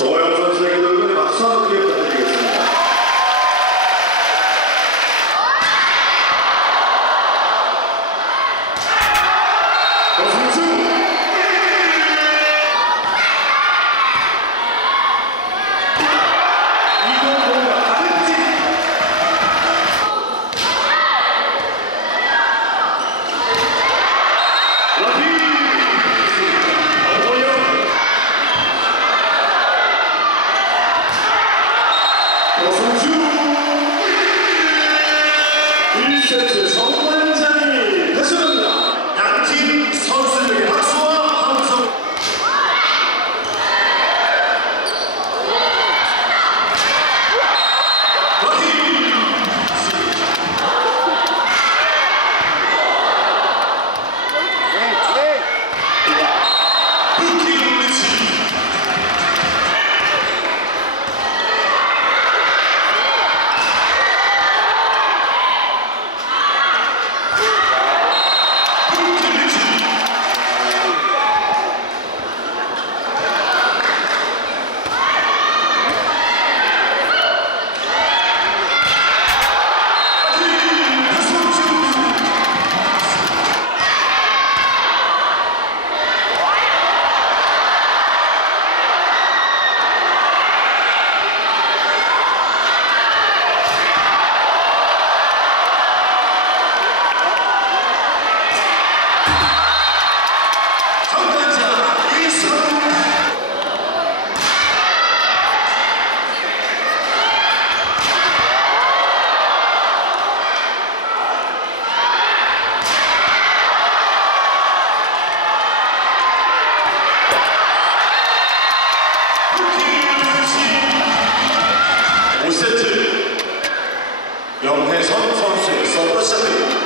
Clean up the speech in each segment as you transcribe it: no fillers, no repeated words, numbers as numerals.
정호영 선수에게도 응원의 박수 한번 크게 부탁드리겠습니다. 선수 이동공과 가득지 라피 선수 1세트 정관장이 하셨습니다. 양팀 선수들에게 박수와 함성. 영혜선 선수의 서브로 시작됩니다.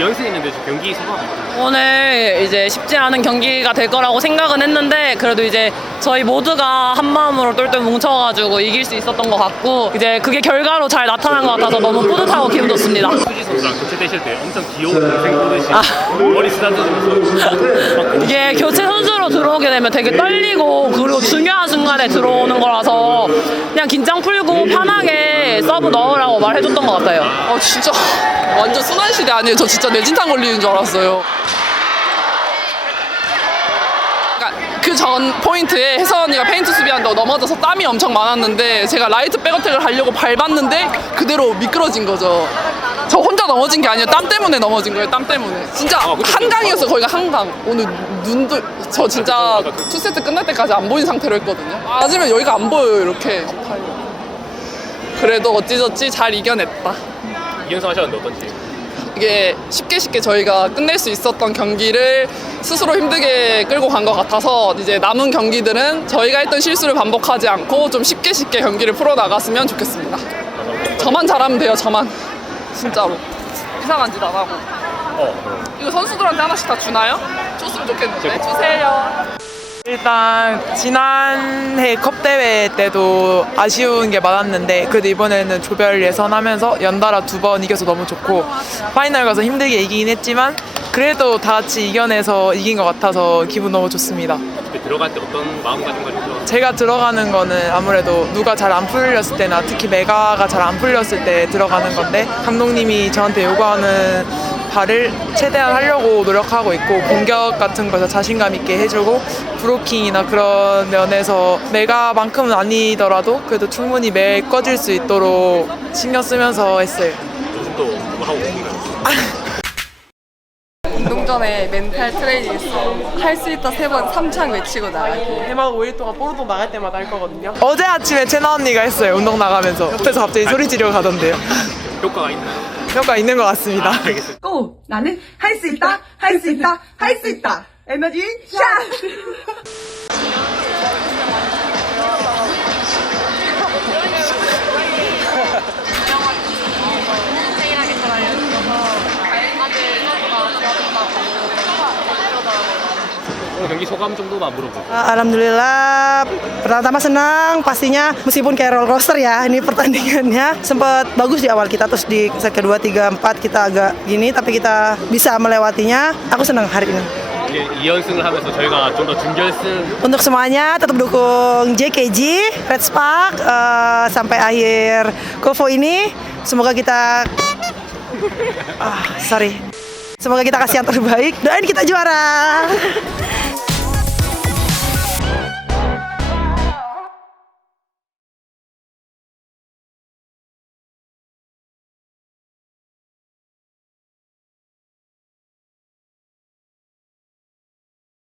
연승했는데 경기 소감 어떠세요? 오늘 이제 쉽지 않은 경기가 될 거라고 생각은 했는데 그래도 이제 저희 모두가 한 마음으로 똘똘 뭉쳐가지고 이길 수 있었던 것 같고 이제 그게 결과로 잘 나타난 것 같아서 너무 뿌듯하고 기분 좋습니다. 수지 선수랑 교체되실 때 엄청 귀여운 동생 보듯이 머리 쓰다듬으면서 이게 교체 선수로 들어오게 되면 되게 떨리고 그리고 중요한 순간에 들어오는 거라서 그냥 긴장 풀고 편하게 서브 넣으라고 말해줬던 것 같아요. 진짜 완전 순환시대 아니에요. 저 진짜 뇌진탕 걸리는 줄 알았어요. 그 전 포인트에 혜선 언니가 페인트 수비한다고 넘어져서 땀이 엄청 많았는데 제가 라이트 백어택을 하려고 밟았는데 그대로 미끄러진 거죠. 저 혼자 넘어진 게 아니에요. 땀 때문에 넘어진 거예요. 땀 때문에. 진짜 한강이었어요. 거기가 한강. 오늘 눈도 저 진짜 2세트 끝날 때까지 안 보인 상태로 했거든요. 맞으면 여기가 안 보여요. 이렇게. 그래도 어찌저찌 잘 이겨냈다. 이연승하셨는데 어떤지? 이게 쉽게 저희가 끝낼 수 있었던 경기를 스스로 힘들게 끌고 간 것 같아서 이제 남은 경기들은 저희가 했던 실수를 반복하지 않고 좀 쉽게 경기를 풀어나갔으면 좋겠습니다. 저만 잘하면 돼요. 저만. 진짜로. 이상한 짓 안 하고. 이거 선수들한테 하나씩 다 주나요? 줬으면 좋겠는데. 주세요. 일단 지난해 컵 대회 때도 아쉬운 게 많았는데 그래도 이번에는 조별 예선하면서 연달아 2번 이겨서 너무 좋고 파이널 가서 힘들게 이기긴 했지만 그래도 다 같이 이겨내서 이긴 것 같아서 기분 너무 좋습니다. 때 들어갈 때 어떤 마음가짐 가지고 들어갔어요? 제가 들어가는 거는 아무래도 누가 잘 안 풀렸을 때나 특히 메가가 잘 안 풀렸을 때 들어가는 건데 감독님이 저한테 요구하는 바를 최대한 하려고 노력하고 있고 공격 같은 거에서 자신감 있게 해주고 브로킹이나 그런 면에서 메가만큼은 아니더라도 그래도 충분히 메꿔질 수 있도록 신경 쓰면서 했어요. 요즘 또 뭐 하고 계신가요? 운동 전에 멘탈 트레이닝 했어. 할 수 있다 3번 3창 외치고 나가기. 해마다 5일 동안 뽀로동 나갈 때마다 할 거거든요. 어제 아침에 채나 언니가 했어요. 운동 나가면서 옆에서 갑자기 소리 지르고 가던데요. 효과가 있나요? 효과 있는 것 같습니다. 알겠습니다. 또 나는 할 수 있다, 할 수 있다, 할 수 있다. 에너지 샷! 오늘 경기 소감 정도만 물어보고. Alhamdulillah, pertama senang pastinya meskipun kayak roller coaster ya ini pertandingannya sempat bagus di awal kita terus di set kedua 3, 4 kita agak gini tapi kita bisa melewatinya. Aku senang hari ini. 이제 2연승을 하면서 저희가 좀 더 준결승 Untuk semuanya tetap dukung JKG, Red Spark sampai akhir Kovo ini. Semoga kita semoga kita kasih yang terbaik. Doain kita juara.